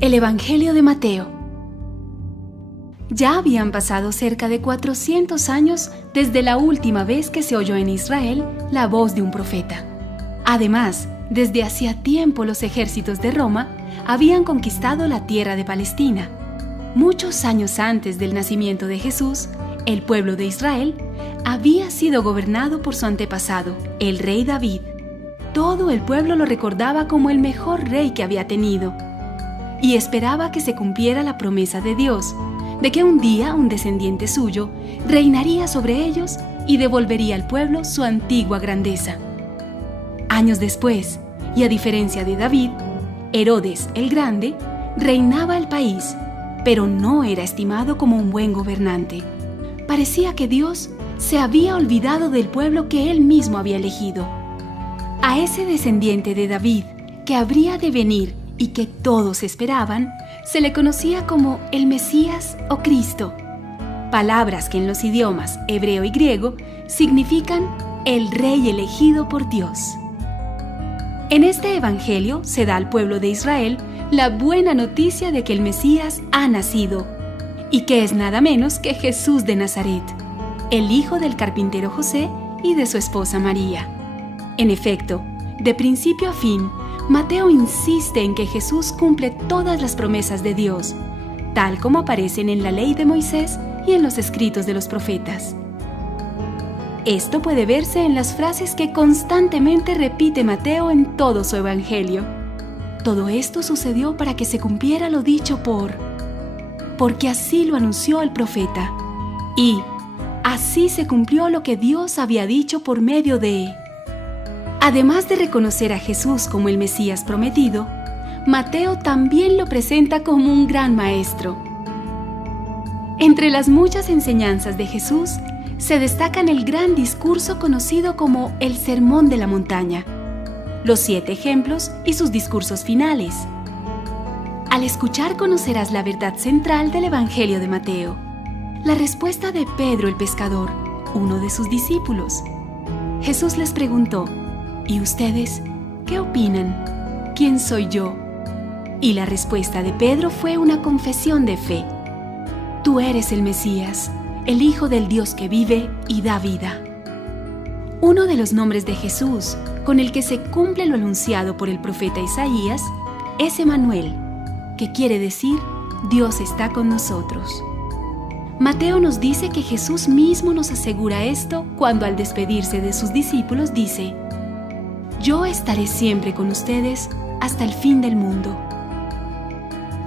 El Evangelio de Mateo. Ya habían pasado cerca de 400 años desde la última vez que se oyó en Israel la voz de un profeta. Además, desde hacía tiempo los ejércitos de Roma habían conquistado la tierra de Palestina. Muchos años antes del nacimiento de Jesús, el pueblo de Israel había sido gobernado por su antepasado, el rey David. Todo el pueblo lo recordaba como el mejor rey que había tenido y esperaba que se cumpliera la promesa de Dios, de que un día un descendiente suyo reinaría sobre ellos y devolvería al pueblo su antigua grandeza. Años después, y a diferencia de David, Herodes el Grande reinaba el país, pero no era estimado como un buen gobernante. Parecía que Dios se había olvidado del pueblo que él mismo había elegido. A ese descendiente de David, que habría de venir y que todos esperaban, se le conocía como el Mesías o Cristo, palabras que en los idiomas hebreo y griego significan el Rey elegido por Dios. En este Evangelio se da al pueblo de Israel la buena noticia de que el Mesías ha nacido, y que es nada menos que Jesús de Nazaret, el hijo del carpintero José y de su esposa María. En efecto, de principio a fin, Mateo insiste en que Jesús cumple todas las promesas de Dios, tal como aparecen en la ley de Moisés y en los escritos de los profetas. Esto puede verse en las frases que constantemente repite Mateo en todo su evangelio. Todo esto sucedió para que se cumpliera lo dicho porque así lo anunció el profeta. Y así se cumplió lo que Dios había dicho por medio de... Además de reconocer a Jesús como el Mesías prometido, Mateo también lo presenta como un gran maestro. Entre las muchas enseñanzas de Jesús, se destacan el gran discurso conocido como el Sermón de la Montaña, los 7 ejemplos y sus discursos finales. Al escuchar conocerás la verdad central del Evangelio de Mateo, la respuesta de Pedro el pescador, uno de sus discípulos. Jesús les preguntó: ¿y ustedes qué opinan? ¿Quién soy yo? Y la respuesta de Pedro fue una confesión de fe: tú eres el Mesías, el Hijo del Dios que vive y da vida. Uno de los nombres de Jesús, con el que se cumple lo anunciado por el profeta Isaías, es Emmanuel, que quiere decir Dios está con nosotros. Mateo nos dice que Jesús mismo nos asegura esto cuando al despedirse de sus discípulos dice: yo estaré siempre con ustedes hasta el fin del mundo.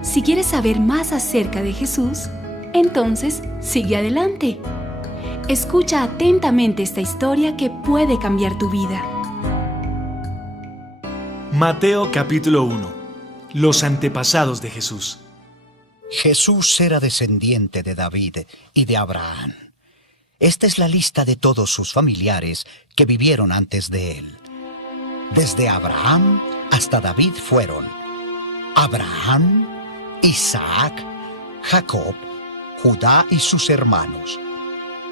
Si quieres saber más acerca de Jesús, entonces sigue adelante. Escucha atentamente esta historia que puede cambiar tu vida. Mateo capítulo 1. Los antepasados de Jesús. Jesús era descendiente de David y de Abraham. Esta es la lista de todos sus familiares que vivieron antes de él. Desde Abraham hasta David fueron Abraham, Isaac, Jacob, Judá y sus hermanos,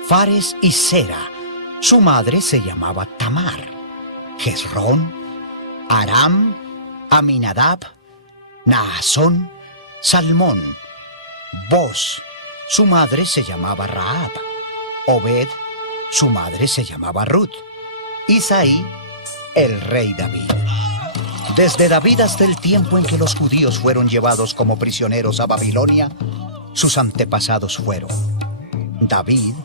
Fares y Sera. Su madre se llamaba Tamar, Hezrón, Aram, Aminadab, Naasón, Salmón, Boz. Su madre se llamaba Rahab, Obed. Su madre se llamaba Ruth, Isaí, el rey David. Desde David hasta el tiempo en que los judíos fueron llevados como prisioneros a Babilonia, sus antepasados fueron David,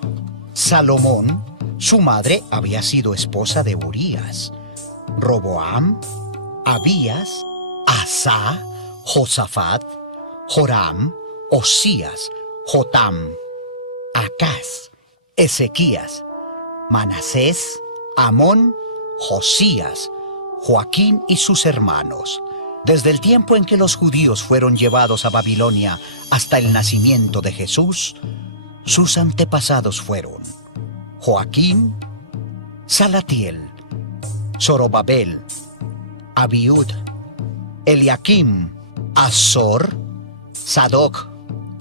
Salomón. Su madre había sido esposa de Urías, Roboam, Abías, Asa, Josafat, Joram, Osías, Jotam, Acaz, Ezequías, Manasés, Amón, Josías, Joaquín y sus hermanos. Desde el tiempo en que los judíos fueron llevados a Babilonia hasta el nacimiento de Jesús, sus antepasados fueron Joaquín, Salatiel, Zorobabel, Abiud, Eliakim, Azor, Sadoc,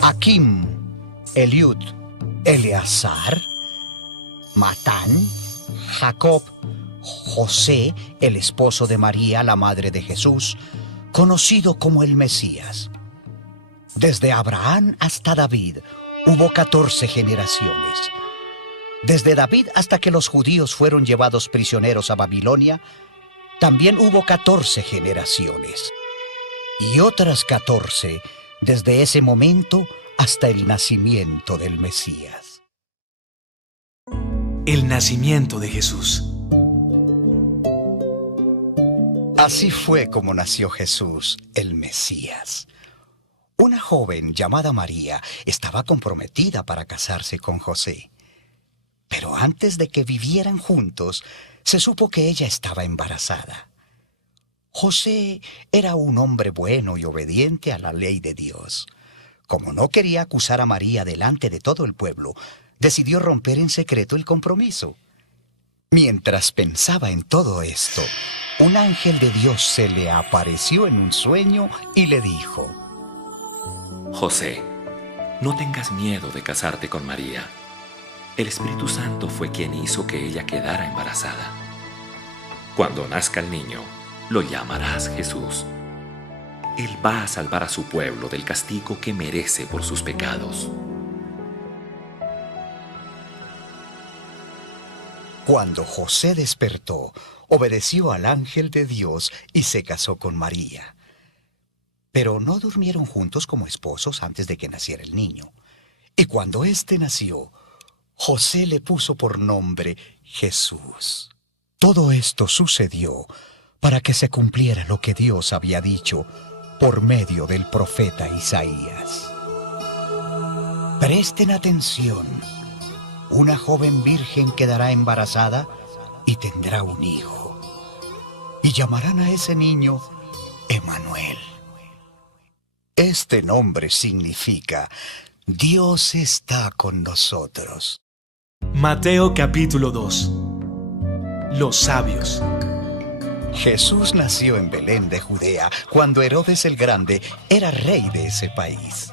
Akim, Eliud, Eleazar, Matán, Jacob, José, el esposo de María, la madre de Jesús, conocido como el Mesías. Desde Abraham hasta David hubo 14 generaciones. Desde David hasta que los judíos fueron llevados prisioneros a Babilonia, también hubo 14 generaciones. Y otras 14 desde ese momento hasta el nacimiento del Mesías. El nacimiento de Jesús. Así fue como nació Jesús, el Mesías. Una joven llamada María estaba comprometida para casarse con José. Pero antes de que vivieran juntos, se supo que ella estaba embarazada. José era un hombre bueno y obediente a la ley de Dios. Como no quería acusar a María delante de todo el pueblo, decidió romper en secreto el compromiso. Mientras pensaba en todo esto, un ángel de Dios se le apareció en un sueño y le dijo: José, no tengas miedo de casarte con María. El Espíritu Santo fue quien hizo que ella quedara embarazada. Cuando nazca el niño, lo llamarás Jesús. Él va a salvar a su pueblo del castigo que merece por sus pecados. Cuando José despertó, obedeció al ángel de Dios y se casó con María. Pero no durmieron juntos como esposos antes de que naciera el niño. Y cuando éste nació, José le puso por nombre Jesús. Todo esto sucedió para que se cumpliera lo que Dios había dicho por medio del profeta Isaías. Presten atención. Una joven virgen quedará embarazada y tendrá un hijo. Y llamarán a ese niño Emmanuel. Este nombre significa Dios está con nosotros. Mateo capítulo 2. Los sabios. Jesús nació en Belén de Judea cuando Herodes el Grande era rey de ese país.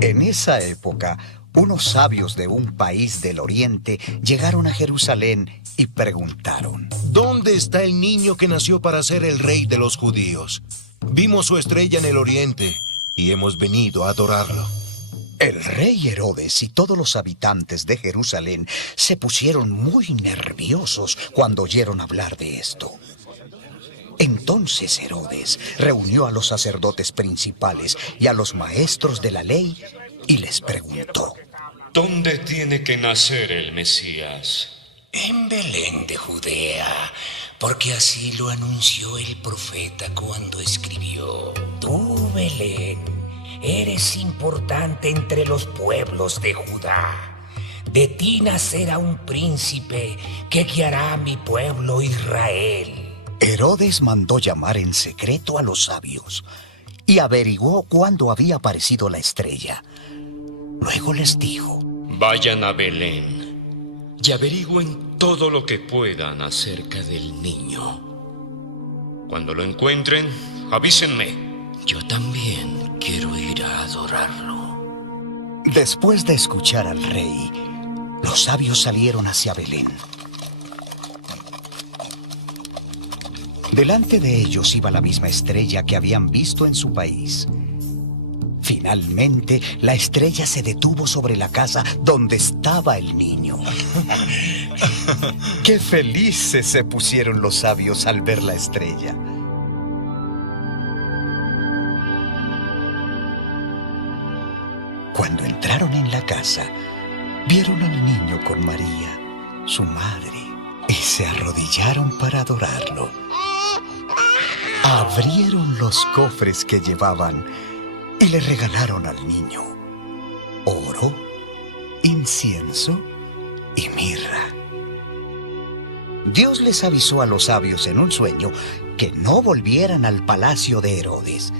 En esa época, unos sabios de un país del oriente llegaron a Jerusalén y preguntaron: ¿Dónde está el niño que nació para ser el rey de los judíos? Vimos su estrella en el oriente y hemos venido a adorarlo. El rey Herodes y todos los habitantes de Jerusalén se pusieron muy nerviosos cuando oyeron hablar de esto. Entonces Herodes reunió a los sacerdotes principales y a los maestros de la ley y les preguntó: ¿Dónde tiene que nacer el Mesías? En Belén de Judea, porque así lo anunció el profeta cuando escribió: Tú, Belén, eres importante entre los pueblos de Judá. De ti nacerá un príncipe que guiará a mi pueblo Israel. Herodes mandó llamar en secreto a los sabios y averiguó cuándo había aparecido la estrella. Luego les dijo: Vayan a Belén y averigüen todo lo que puedan acerca del niño. Cuando lo encuentren, avísenme. Yo también quiero ir a adorarlo. Después de escuchar al rey, los sabios salieron hacia Belén. Delante de ellos iba la misma estrella que habían visto en su país. Finalmente, la estrella se detuvo sobre la casa donde estaba el niño. ¡Qué felices se pusieron los sabios al ver la estrella! Cuando entraron en la casa, vieron al niño con María, su madre, y se arrodillaron para adorarlo. Abrieron los cofres que llevaban y le regalaron al niño oro, incienso y mirra. Dios les avisó a los sabios en un sueño que no volvieran al palacio de Herodes.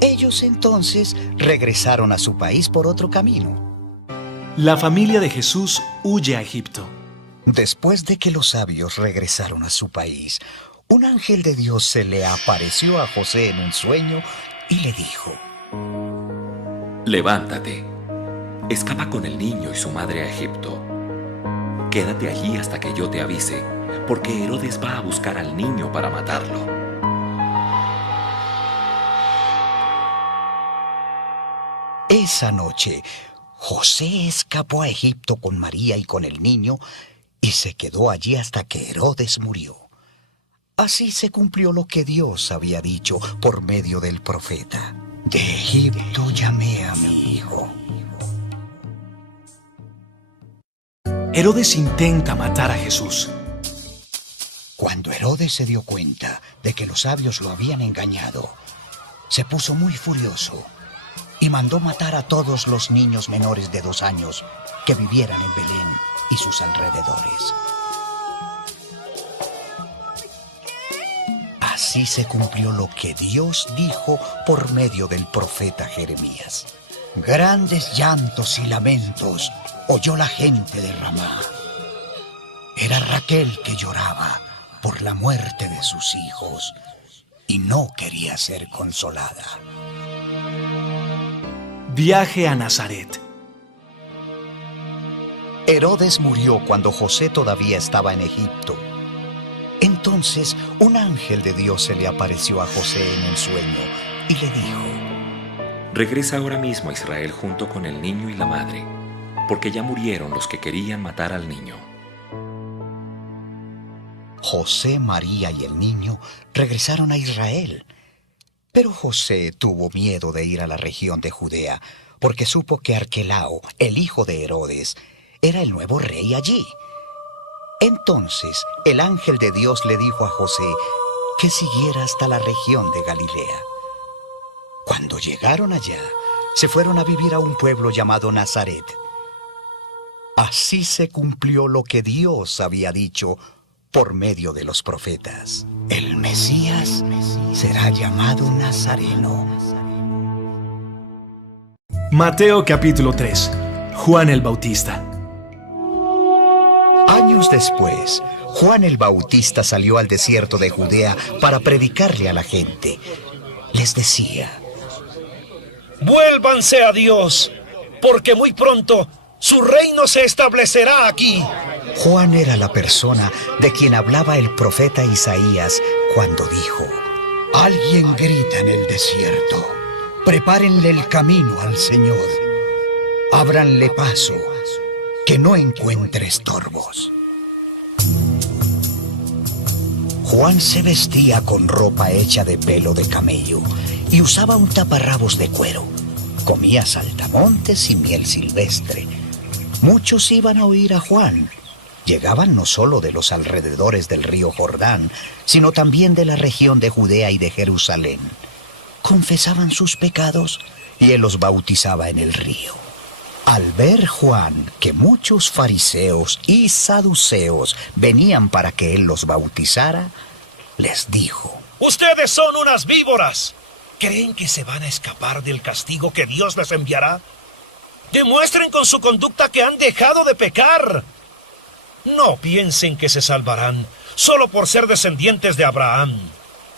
Ellos entonces regresaron a su país por otro camino. La familia de Jesús huye a Egipto. Después de que los sabios regresaron a su país, un ángel de Dios se le apareció a José en un sueño y le dijo: Levántate, escapa con el niño y su madre a Egipto. Quédate allí hasta que yo te avise, porque Herodes va a buscar al niño para matarlo. Esa noche, José escapó a Egipto con María y con el niño y se quedó allí hasta que Herodes murió. Así se cumplió lo que Dios había dicho por medio del profeta. De Egipto llamé a mi hijo. Herodes intenta matar a Jesús. Cuando Herodes se dio cuenta de que los sabios lo habían engañado, se puso muy furioso y mandó matar a todos los niños menores de 2 años que vivieran en Belén y sus alrededores. Así se cumplió lo que Dios dijo por medio del profeta Jeremías. Grandes llantos y lamentos oyó la gente de Ramá. Era Raquel que lloraba por la muerte de sus hijos y no quería ser consolada. Viaje a Nazaret. Herodes murió cuando José todavía estaba en Egipto. Entonces un ángel de Dios se le apareció a José en el sueño y le dijo: Regresa ahora mismo a Israel junto con el niño y la madre, porque ya murieron los que querían matar al niño. José, María y el niño regresaron a Israel. Pero José tuvo miedo de ir a la región de Judea, porque supo que Arquelao, el hijo de Herodes, era el nuevo rey allí. Entonces el ángel de Dios le dijo a José que siguiera hasta la región de Galilea. Cuando llegaron allá, se fueron a vivir a un pueblo llamado Nazaret. Así se cumplió lo que Dios había dicho por medio de los profetas. El Mesías será llamado Nazareno. Mateo capítulo 3. Juan el Bautista. Años después, Juan el Bautista salió al desierto de Judea para predicarle a la gente. Les decía: Vuélvanse a Dios, porque muy pronto su reino se establecerá aquí. Juan era la persona de quien hablaba el profeta Isaías cuando dijo: Alguien grita en el desierto, prepárenle el camino al Señor, ábranle paso, que no encuentre estorbos. Juan se vestía con ropa hecha de pelo de camello y usaba un taparrabos de cuero. Comía saltamontes y miel silvestre. Muchos iban a oír a Juan. Llegaban no solo de los alrededores del río Jordán, sino también de la región de Judea y de Jerusalén. Confesaban sus pecados y él los bautizaba en el río. Al ver Juan que muchos fariseos y saduceos venían para que él los bautizara, les dijo: Ustedes son unas víboras. ¿Creen que se van a escapar del castigo que Dios les enviará? Demuestren con su conducta que han dejado de pecar. No piensen que se salvarán solo por ser descendientes de Abraham.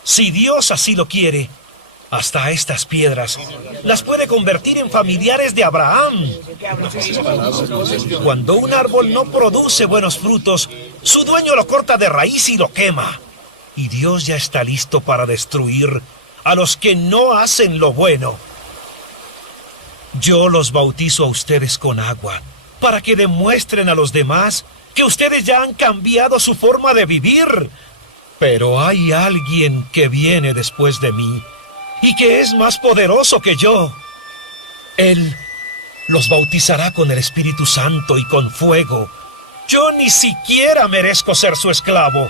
Si Dios así lo quiere, hasta estas piedras las puede convertir en familiares de Abraham. Cuando un árbol no produce buenos frutos, su dueño lo corta de raíz y lo quema. Y Dios ya está listo para destruir a los que no hacen lo bueno. Yo los bautizo a ustedes con agua, para que demuestren a los demás que ustedes ya han cambiado su forma de vivir. Pero hay alguien que viene después de mí, y que es más poderoso que yo. Él los bautizará con el Espíritu Santo y con fuego. Yo ni siquiera merezco ser su esclavo.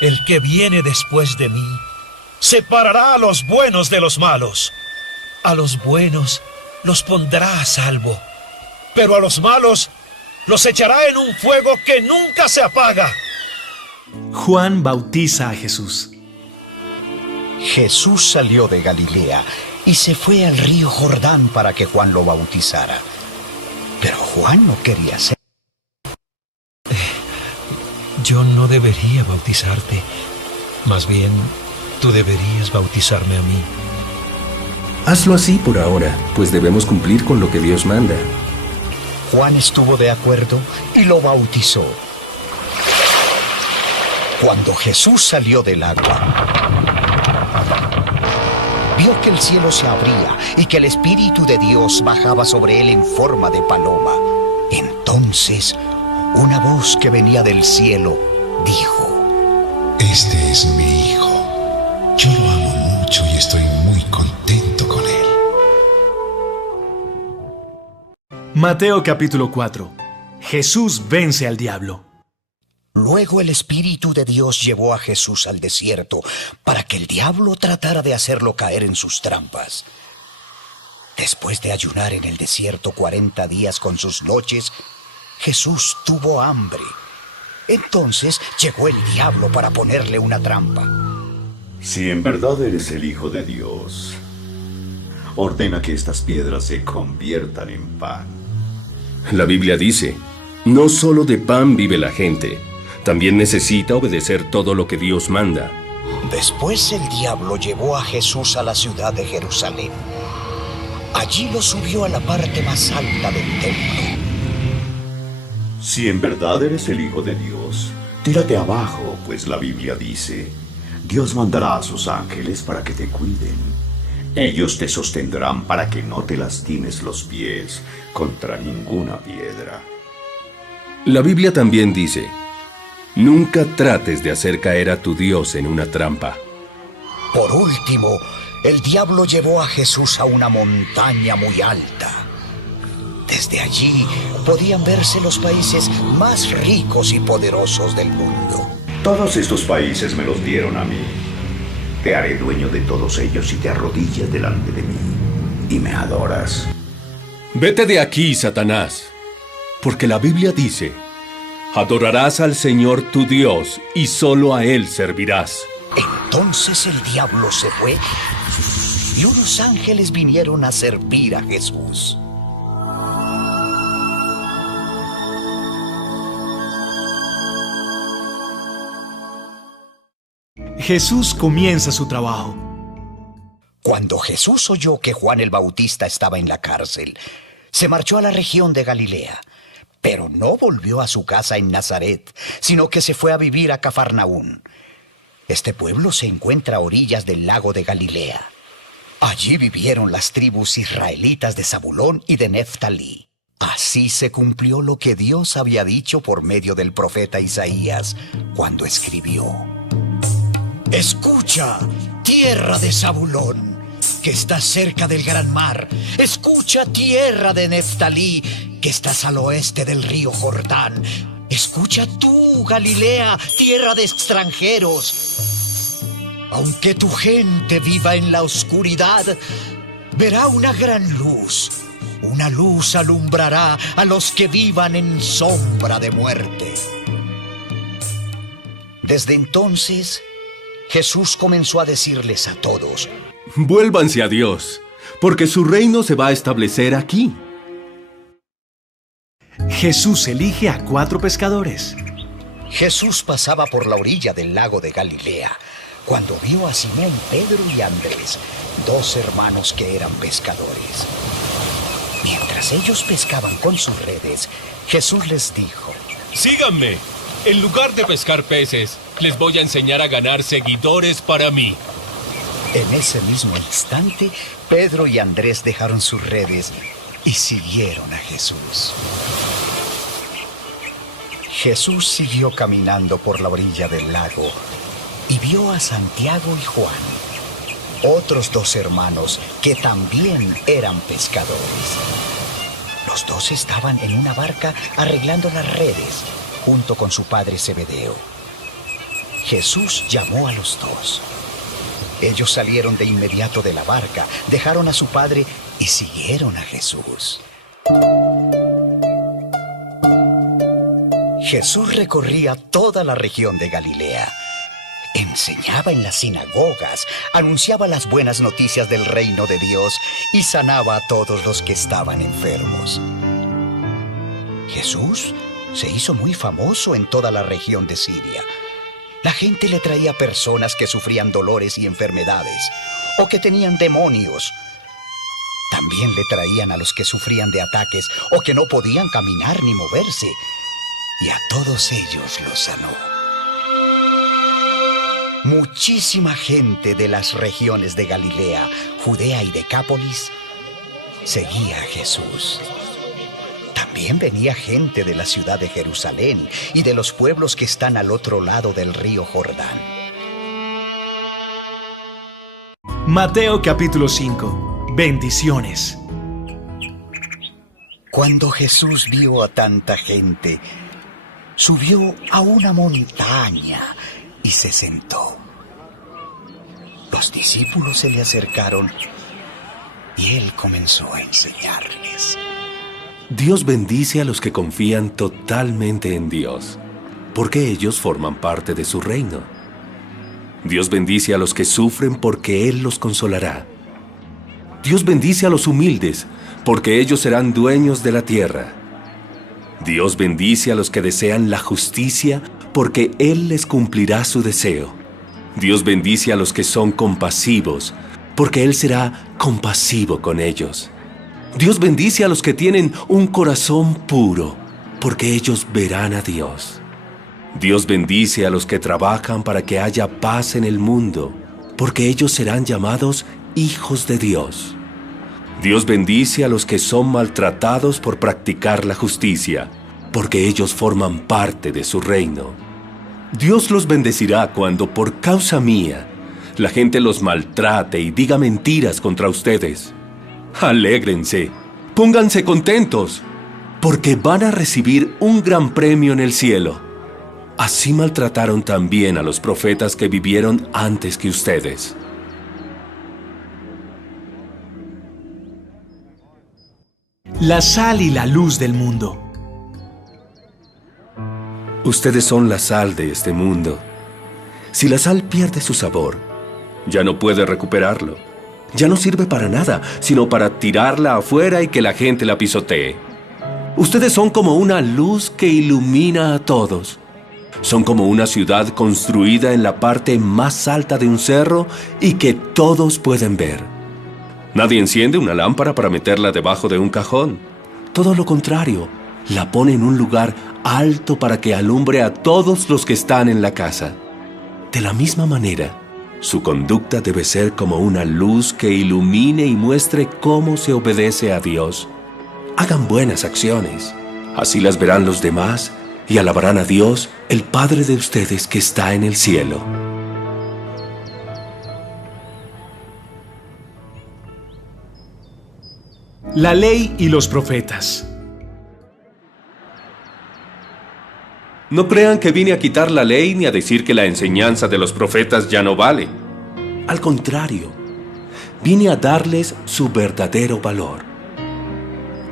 El que viene después de mí separará a los buenos de los malos. A los buenos los pondrá a salvo, pero a los malos los echará en un fuego que nunca se apaga. Juan bautiza a Jesús. Jesús salió de Galilea y se fue al río Jordán para que Juan lo bautizara. Pero Juan no quería ser. Yo no debería bautizarte. Más bien, tú deberías bautizarme a mí. Hazlo así por ahora, pues debemos cumplir con lo que Dios manda. Juan estuvo de acuerdo y lo bautizó. Cuando Jesús salió del agua, vio que el cielo se abría y que el Espíritu de Dios bajaba sobre él en forma de paloma. Entonces, una voz que venía del cielo dijo: Este es mi hijo. Yo lo amo mucho y estoy muy contento con él. Mateo capítulo 4. Jesús vence al diablo. Luego el Espíritu de Dios llevó a Jesús al desierto para que el diablo tratara de hacerlo caer en sus trampas. Después de ayunar en el desierto 40 días con sus noches, Jesús tuvo hambre. Entonces llegó el diablo para ponerle una trampa. Si en verdad eres el Hijo de Dios, ordena que estas piedras se conviertan en pan. La Biblia dice, no solo de pan vive la gente, también necesita obedecer todo lo que Dios manda. Después el diablo llevó a Jesús a la ciudad de Jerusalén. Allí lo subió a la parte más alta del templo. Si en verdad eres el Hijo de Dios, tírate abajo, pues la Biblia dice, Dios mandará a sus ángeles para que te cuiden. Ellos te sostendrán para que no te lastimes los pies contra ninguna piedra. La Biblia también dice, nunca trates de hacer caer a tu Dios en una trampa. Por último, el diablo llevó a Jesús a una montaña muy alta. Desde allí podían verse los países más ricos y poderosos del mundo. Todos estos países me los dieron a mí. Te haré dueño de todos ellos si te arrodillas delante de mí y me adoras. Vete de aquí, Satanás, porque la Biblia dice, adorarás al Señor tu Dios y solo a Él servirás. Entonces el diablo se fue y unos ángeles vinieron a servir a Jesús. Jesús comienza su trabajo. Cuando Jesús oyó que Juan el Bautista estaba en la cárcel, se marchó a la región de Galilea, pero no volvió a su casa en Nazaret, sino que se fue a vivir a Cafarnaún. Este pueblo se encuentra a orillas del lago de Galilea. Allí vivieron las tribus israelitas de Zabulón y de Neftalí. Así se cumplió lo que Dios había dicho por medio del profeta Isaías, cuando escribió: Escucha, tierra de Zabulón, que estás cerca del gran mar. Escucha, tierra de Neftalí, que estás al oeste del río Jordán. Escucha tú, Galilea, tierra de extranjeros. Aunque tu gente viva en la oscuridad, verá una gran luz. Una luz alumbrará a los que vivan en sombra de muerte. Desde entonces, Jesús comenzó a decirles a todos: vuélvanse a Dios, porque su reino se va a establecer aquí. Jesús elige a 4 pescadores. Jesús pasaba por la orilla del lago de Galilea cuando vio a Simón, Pedro y Andrés, 2 hermanos que eran pescadores. Mientras ellos pescaban con sus redes, Jesús les dijo: síganme. En lugar de pescar peces, les voy a enseñar a ganar seguidores para mí. En ese mismo instante, Pedro y Andrés dejaron sus redes y siguieron a Jesús. Jesús siguió caminando por la orilla del lago y vio a Santiago y Juan, otros 2 hermanos que también eran pescadores. Los 2 estaban en una barca arreglando las redes, junto con su padre Zebedeo. Jesús llamó a los 2. Ellos salieron de inmediato de la barca, dejaron a su padre y siguieron a Jesús. Jesús recorría toda la región de Galilea. Enseñaba en las sinagogas, anunciaba las buenas noticias del reino de Dios y sanaba a todos los que estaban enfermos. Jesús se hizo muy famoso en toda la región de Siria. La gente le traía personas que sufrían dolores y enfermedades o que tenían demonios. También le traían a los que sufrían de ataques o que no podían caminar ni moverse, y a todos ellos los sanó. muchísima gente de las regiones de Galilea, Judea y Decápolis seguía a Jesús. También venía gente de la ciudad de Jerusalén y de los pueblos que están al otro lado del río Jordán. Mateo capítulo 5. Bendiciones. Cuando Jesús vio a tanta gente, subió a una montaña y se sentó. Los discípulos se le acercaron y él comenzó a enseñarles. Dios bendice a los que confían totalmente en Dios, porque ellos forman parte de su reino. Dios bendice a los que sufren porque Él los consolará. Dios bendice a los humildes, porque ellos serán dueños de la tierra. Dios bendice a los que desean la justicia, porque Él les cumplirá su deseo. Dios bendice a los que son compasivos, porque Él será compasivo con ellos. Dios bendice a los que tienen un corazón puro, porque ellos verán a Dios. Dios bendice a los que trabajan para que haya paz en el mundo, porque ellos serán llamados hijos de Dios. Dios bendice a los que son maltratados por practicar la justicia, porque ellos forman parte de su reino. Dios los bendecirá cuando, por causa mía, la gente los maltrate y diga mentiras contra ustedes. Alégrense, pónganse contentos, porque van a recibir un gran premio en el cielo. Así maltrataron también a los profetas que vivieron antes que ustedes. La sal y la luz del mundo. Ustedes son la sal de este mundo. Si la sal pierde su sabor, ya no puede recuperarlo. Ya no sirve para nada, sino para tirarla afuera y que la gente la pisotee. Ustedes son como una luz que ilumina a todos. Son como una ciudad construida en la parte más alta de un cerro y que todos pueden ver. Nadie enciende una lámpara para meterla debajo de un cajón. Todo lo contrario, la pone en un lugar alto para que alumbre a todos los que están en la casa. De la misma manera, su conducta debe ser como una luz que ilumine y muestre cómo se obedece a Dios. Hagan buenas acciones. Así las verán los demás y alabarán a Dios, el Padre de ustedes que está en el cielo. La ley y los profetas. No crean que vine a quitar la ley ni a decir que la enseñanza de los profetas ya no vale. Al contrario, vine a darles su verdadero valor.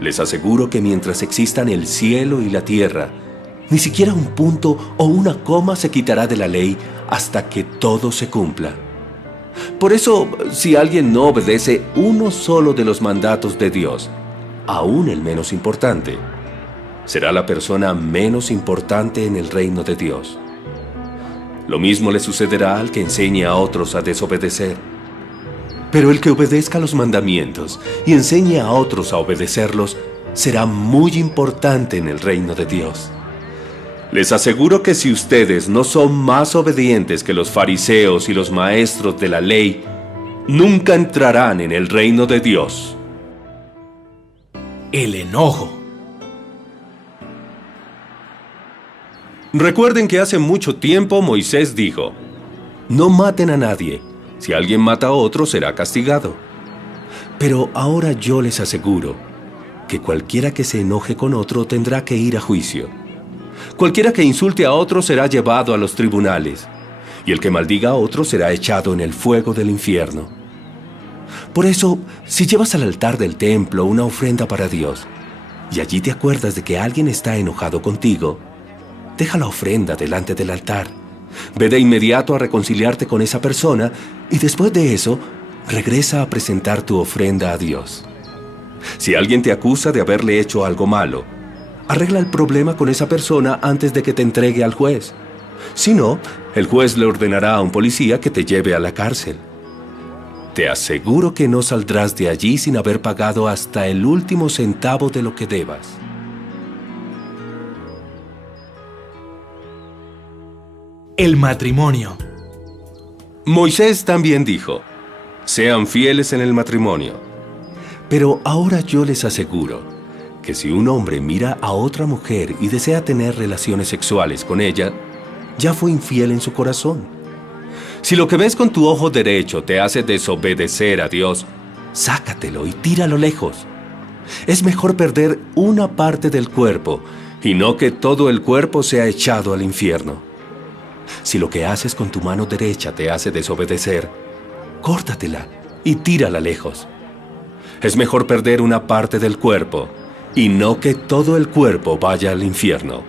Les aseguro que mientras existan el cielo y la tierra, ni siquiera un punto o una coma se quitará de la ley hasta que todo se cumpla. Por eso, si alguien no obedece uno solo de los mandatos de Dios, aún el menos importante, será la persona menos importante en el reino de Dios. Lo mismo le sucederá al que enseñe a otros a desobedecer. Pero el que obedezca los mandamientos y enseñe a otros a obedecerlos será muy importante en el reino de Dios. Les aseguro que si ustedes no son más obedientes que los fariseos y los maestros de la ley, nunca entrarán en el reino de Dios. El enojo. Recuerden que hace mucho tiempo Moisés dijo: no maten a nadie. Si alguien mata a otro, será castigado. Pero ahora yo les aseguro que cualquiera que se enoje con otro tendrá que ir a juicio. Cualquiera que insulte a otro será llevado a los tribunales, y el que maldiga a otro será echado en el fuego del infierno. Por eso, si llevas al altar del templo una ofrenda para Dios, y allí te acuerdas de que alguien está enojado contigo, deja la ofrenda delante del altar. Ve de inmediato a reconciliarte con esa persona, y después de eso, regresa a presentar tu ofrenda a Dios. Si alguien te acusa de haberle hecho algo malo, arregla el problema con esa persona antes de que te entregue al juez. Si no, el juez le ordenará a un policía que te lleve a la cárcel. Te aseguro que no saldrás de allí sin haber pagado hasta el último centavo de lo que debas. El matrimonio. Moisés también dijo: sean fieles en el matrimonio. Pero ahora yo les aseguro que si un hombre mira a otra mujer y desea tener relaciones sexuales con ella, ya fue infiel en su corazón. Si lo que ves con tu ojo derecho te hace desobedecer a Dios, sácatelo y tíralo lejos. Es mejor perder una parte del cuerpo y no que todo el cuerpo sea echado al infierno. Si lo que haces con tu mano derecha te hace desobedecer, córtatela y tírala lejos. Es mejor perder una parte del cuerpo y no que todo el cuerpo vaya al infierno.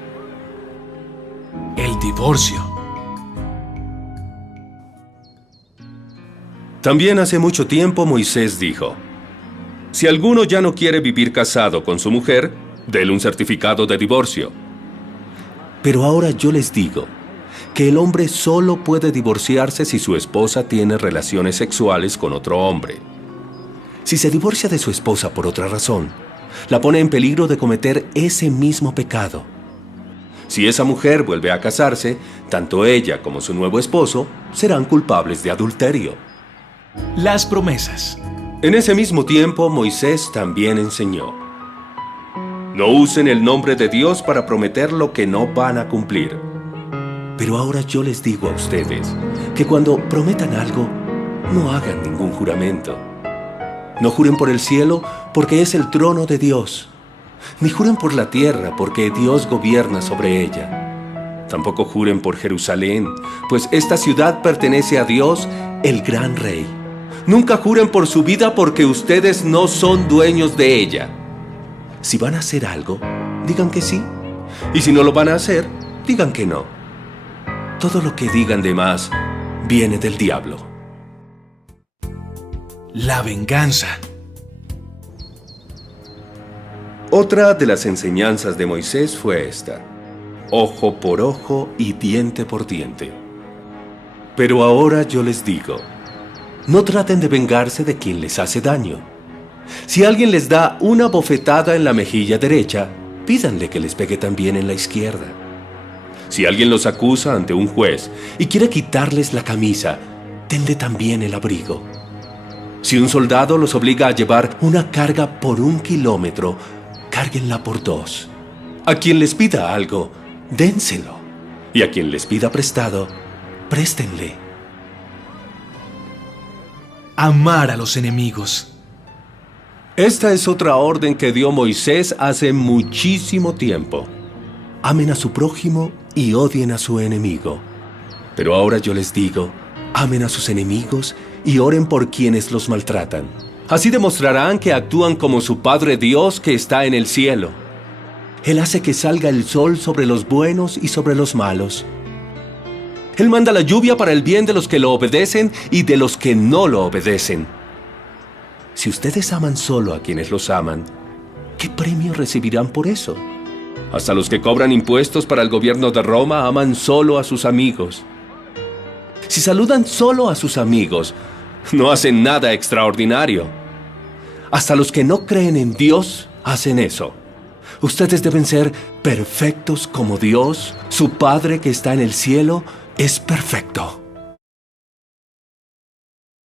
El divorcio. También hace mucho tiempo Moisés dijo: si alguno ya no quiere vivir casado con su mujer, déle un certificado de divorcio. Pero ahora yo les digo que el hombre solo puede divorciarse si su esposa tiene relaciones sexuales con otro hombre. Si se divorcia de su esposa por otra razón, la pone en peligro de cometer ese mismo pecado. Si esa mujer vuelve a casarse, tanto ella como su nuevo esposo serán culpables de adulterio. Las promesas. En ese mismo tiempo, Moisés también enseñó: no usen el nombre de Dios para prometer lo que no van a cumplir. Pero ahora yo les digo a ustedes que cuando prometan algo, no hagan ningún juramento. No juren por el cielo, porque es el trono de Dios. Ni juren por la tierra, porque Dios gobierna sobre ella. Tampoco juren por Jerusalén, pues esta ciudad pertenece a Dios, el gran Rey. Nunca juren por su vida, porque ustedes no son dueños de ella. Si van a hacer algo, digan que sí. Y si no lo van a hacer, digan que no. Todo lo que digan de más viene del diablo. La venganza. Otra de las enseñanzas de Moisés fue esta: ojo por ojo y diente por diente. Pero ahora yo les digo, no traten de vengarse de quien les hace daño. Si alguien les da una bofetada en la mejilla derecha, pídanle que les pegue también en la izquierda. Si alguien los acusa ante un juez y quiere quitarles la camisa, denle también el abrigo. Si un soldado los obliga a llevar una carga por 1 kilómetro, cárguenla por 2. A quien les pida algo, dénselo. Y a quien les pida prestado, préstenle. Amar a los enemigos. Esta es otra orden que dio Moisés hace muchísimo tiempo. Amen a su prójimo y odien a su enemigo. Pero ahora yo les digo, amen a sus enemigos y oren por quienes los maltratan. Así demostrarán que actúan como su Padre Dios que está en el cielo. Él hace que salga el sol sobre los buenos y sobre los malos. Él manda la lluvia para el bien de los que lo obedecen y de los que no lo obedecen. Si ustedes aman solo a quienes los aman, ¿qué premio recibirán por eso? Hasta los que cobran impuestos para el gobierno de Roma aman solo a sus amigos. Si saludan solo a sus amigos, no hacen nada extraordinario. Hasta los que no creen en Dios hacen eso. Ustedes deben ser perfectos como Dios, su Padre que está en el cielo, es perfecto.